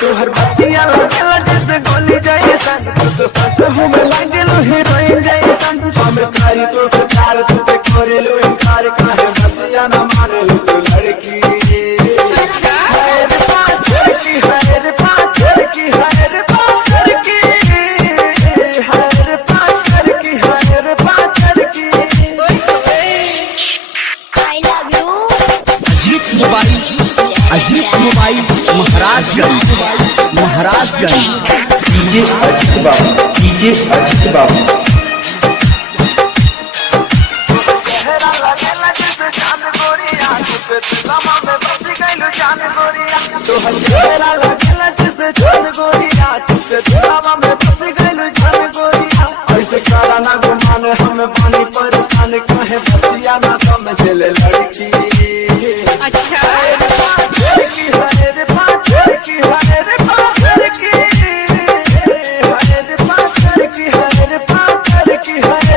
तोहर बतिया लगेला जैसे गोली जैसन तो सच हूँ मैं लागेलो हीरोइन जैसन हम खाई तो प्यार तुझे करेलो इनकार काहे बतिया न मानेलो तू लड़की अजीत मोबाइल महाराजगंज डीजे अजीत बाबू डीजे अजीत बाबू तो